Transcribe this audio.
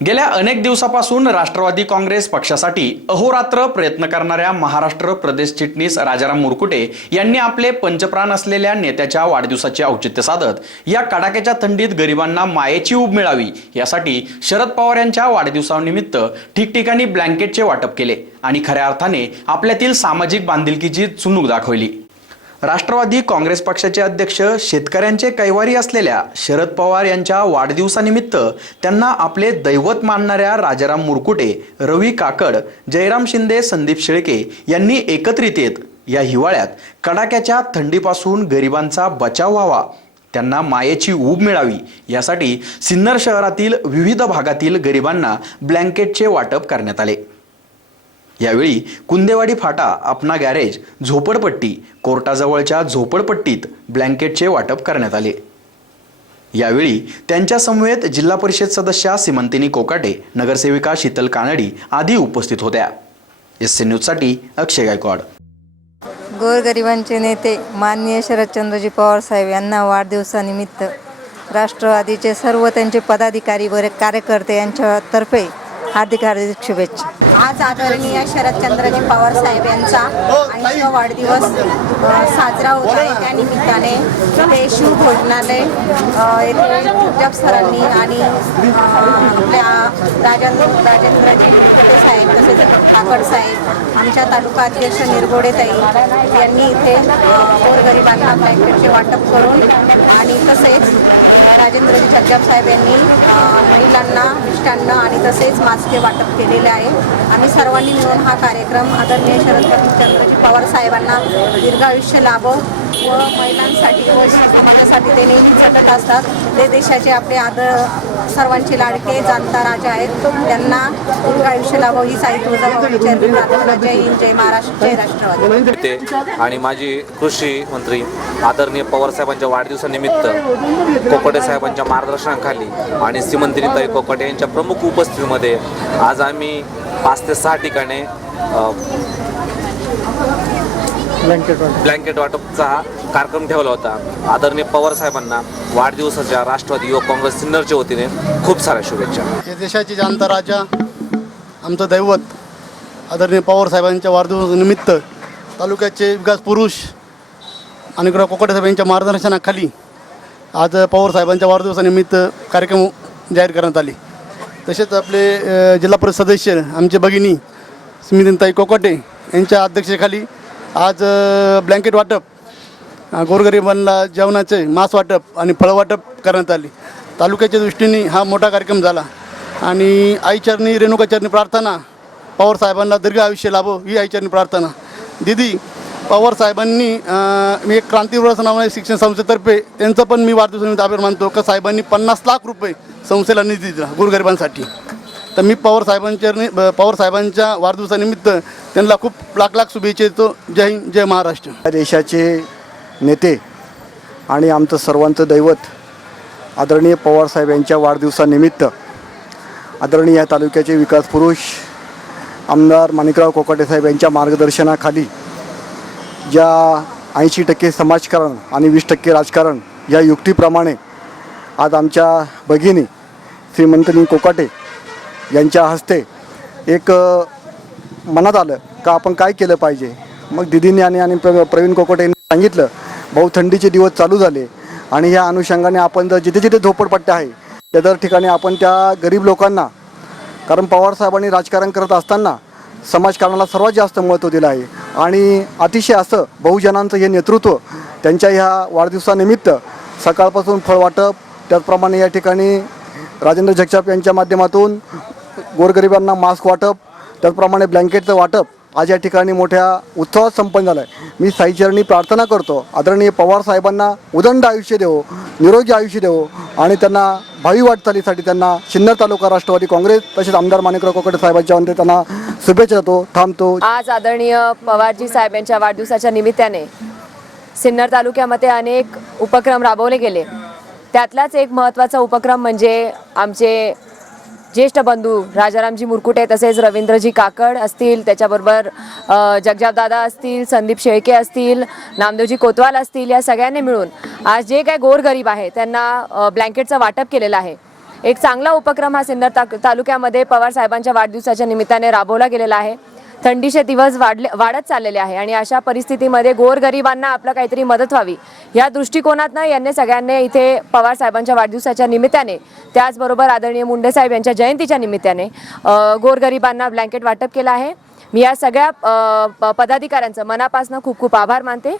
गेल्या अनेक दिवसापासून राष्ट्रवादी काँग्रेस पक्षासाठी अहोरात्र प्रयत्न करणाऱ्या महाराष्ट्र प्रदेश चिटणीस राजाराम मुरकुटे यांनी आपले पंचप्राण असलेल्या नेत्याच्या वाढदिवसाचे औचित्य साधत या कडाक्याच्या थंडीत गरिबांना मायेची ऊब मिळावी यासाठी शरद पवार यांच्या वाढदिवसानिमित्त ठिकठिकाणी ब्लँकेटचे वाटप केले आणि खऱ्या अर्थाने आपल्यातील सामाजिक बांधिलकीची चुणूक दाखवली. राष्ट्रवादी काँग्रेस पक्षाचे अध्यक्ष शेतकऱ्यांचे कैवारी असलेल्या शरद पवार यांच्या वाढदिवसानिमित्त त्यांना आपले दैवत मानणाऱ्या राजाराम मुरकुटे रवी काकड जयराम शिंदे संदीप शेळके यांनी एकत्रित येत या हिवाळ्यात कडाक्याच्या थंडीपासून गरिबांचा बचाव व्हावा त्यांना मायेची ऊब मिळावी यासाठी सिन्नर शहरातील विविध भागातील गरिबांना ब्लँकेटचे वाटप करण्यात आले. यावेळी कुंदेवाडी फाटा अपना गॅरेज झोपडपट्टी कोर्टाजवळच्या झोपडपट्टीत ब्लँकेटचे वाटप करण्यात आले. यावेळी त्यांच्या समवेत जिल्हा परिषद सदस्या सिमंतिनी कोकाटे नगरसेविका शीतल कानडी आदी उपस्थित होत्या. एस सी न्यूजसाठी अक्षय गायकवाड. गोरगरिबांचे नेते माननीय शरदचंद्रजी पवार साहेब यांना वाढदिवसानिमित्त राष्ट्रवादीचे सर्व त्यांचे पदाधिकारी व कार्यकर्ते यांच्यातर्फे हार्दिक हार्दिक शुभेच्छा. आज आदरणीय शरदचंद्रजी पवार साहेब यांचा ऐंशी वाढदिवस साजरा होत आहे. त्या निमित्ताने इथे शिव भोजनालय येथे जप सरांनी आणि आपल्या राजेंद्र राजेंद्रजी साहेब तसेच काकड साहेब आमच्या तालुका अध्यक्ष निरगोडे ताई यांनी इथे गोरगरिबांना ब्लँकेटचे वाटप करून आणि तसेच साहेब यांनी महिलांना मिष्टान्न आणि तसेच मास्के वाटप केलेले आहे. आम्ही सर्वांनी मिळून हा कार्यक्रम आदरणीय शरदचंद्रजी पवार साहेबांना दीर्घ आयुष्य लाभो व महिलांसाठी व समाजासाठी ते नेहमी झटत असतात. ते देशाचे आपले आदर सर्वांचे लाडके जाणता राजा आहेत. त्यांना आयुष्य लाभो ही प्रार्थना जय हिंद जय महाराष्ट्र जय राष्ट्रवादी. आणि माजी कृषी मंत्री आदरणीय पवारसाहेबांच्या वाढदिवसानिमित्त कोकटे साहेबांच्या मार्गदर्शनाखाली आणि श्रीमंतिनीताई कोकटे यांच्या प्रमुख उपस्थितीमध्ये आज आम्ही पाच ते सहा ठिकाणी अ, ब्लँकेट वाटपचा हा कार्यक्रम ठेवला होता. आदरणीय पवार साहेबांना वाढदिवसाच्या राष्ट्रवादी युवक काँग्रेस सिन्नरच्या वतीने खूप साऱ्या शुभेच्छा. या देशाचे जाणता राजा आमचं दैवत आदरणीय पवार साहेबांच्या वाढदिवसानिमित्त तालुक्याचे विकास पुरुष आणि इकडं कोकटे साहेब यांच्या मार्गदर्शनाखाली आज पवार साहेबांच्या वाढदिवसानिमित्त कार्यक्रम जाहीर करण्यात आले. तसेच आपले जिल्हा परिषद सदस्य आमचे भगिनी स्मितीताई कोकटे यांच्या अध्यक्षतेखाली आज ब्लँकेट वाटप गोरगरिबांना जेवणाचे मांस वाटप आणि फळं वाटप करण्यात आली. तालुक्याच्या दृष्टीने हा मोठा कार्यक्रम झाला. आणि आईचरणी रेणुकाचरणी प्रार्थना पवार साहेबांना दीर्घ आयुष्य लाभो ही आईचरणी प्रार्थना. दिदी पवार साहेबांनी मी एक क्रांतीव्रत नावाने शिक्षण संस्थेतर्फे त्यांचं पण मी वाढदिवसानिमित्त आभार मानतो. का साहेबांनी पन्नास लाख रुपये संस्थेला निधी दिला गोरगरिबांसाठी. तर मी पवार साहेबांच्या पवार साहेबांच्या वाढदिवसानिमित्त त्यांना खूप लाख लाख शुभेच्छा देतो. जय हिंद जय महाराष्ट्र. या देशाचे नेते आणि आमचं सर्वांचं दैवत आदरणीय पवारसाहेब यांच्या वाढदिवसानिमित्त आदरणीय या तालुक्याचे विकास पुरुष आमदार माणिकराव कोकाटे साहेब यांच्या मार्गदर्शनाखाली ज्या ऐंशी टक्के समाजकारण आणि वीस टक्के राजकारण या युक्तीप्रमाणे आज आमच्या भगिनी श्रीमंतनी कोकाटे यांच्या हस्ते एक मनात आलं का आपण काय केलं पाहिजे? मग दिदींनी आणि आणि प्रवीण कोकोटे यांनी सांगितलं भाऊ थंडीचे दिवस चालू झाले आणि ह्या अनुषंगाने आपण जर जिथे जिथे झोपडपट्ट्या आहे त्या दर ठिकाणी आपण त्या गरीब लोकांना कारण पवारसाहेबांनी राजकारण करत असताना समाजकारणाला सर्वात जास्त महत्त्व दिलं आहे. आणि अतिशय असं बहुजनांचं हे नेतृत्व त्यांच्या ह्या वाढदिवसानिमित्त सकाळपासून फळ वाटप त्याचप्रमाणे या ठिकाणी राजेंद्र जगताप यांच्या माध्यमातून गोरगरिबांना मास्क वाटप त्याचप्रमाणे ब्लँकेटचं वाटप आज या ठिकाणी मोठ्या उत्सवात संपन्न झालं आहे मी साईचरणी प्रार्थना करतो. आदरणीय पवार साहेबांना उदंड आयुष्य देवो निरोगी आयुष्य देवो आणि त्यांना भावी वाटचालीसाठी त्यांना सिन्नर तालुका राष्ट्रवादी काँग्रेस तसेच आमदार माणिकराव कोकडे साहेबांच्या वतीने त्यांना शुभेच्छा देतो. थांबतो. आज आदरणीय पवारजी साहेब यांच्या वाढदिवसाच्या निमित्ताने सिन्नर तालुक्यामध्ये अनेक उपक्रम राबवले गेले. त्यातलाच एक महत्त्वाचा उपक्रम म्हणजे आमचे ज्येष्ठ बंधू राजारामजी मुरकुटे तसेच रवींद्रजी काकड असतील त्याच्याबरोबर अ, जगजापदादा असतील संदीप शेळके असतील नामदेवजी कोतवाल असतील या सगळ्यांनी मिळून आज जे काही गोरगरीब आहे त्यांना ब्लँकेटचं वाटप केलेलं आहे. एक चांगला उपक्रम हा सिन्नर ताक- तालुक्यामध्ये पवार साहेबांच्या वाढदिवसाच्या निमित्ताने राबवला गेलेला आहे. थंडीचे दिवस वाढले वाढत चाललेले आहे आणि अशा परिस्थितीमध्ये गोरगरिबांना आपलं काहीतरी मदत व्हावी. या दृष्टिकोनातनं यांनी सगळ्यांनी इथे पवार साहेबांच्या वाढदिवसाच्या निमित्ताने त्याचबरोबर आदरणीय मुंडे साहेब यांच्या जयंतीच्या निमित्ताने गोरगरिबांना ब्लँकेट वाटप केलं आहे. मी या सगळ्या प- पदाधिकाऱ्यांचं मनापासून खूप खूप आभार मानते.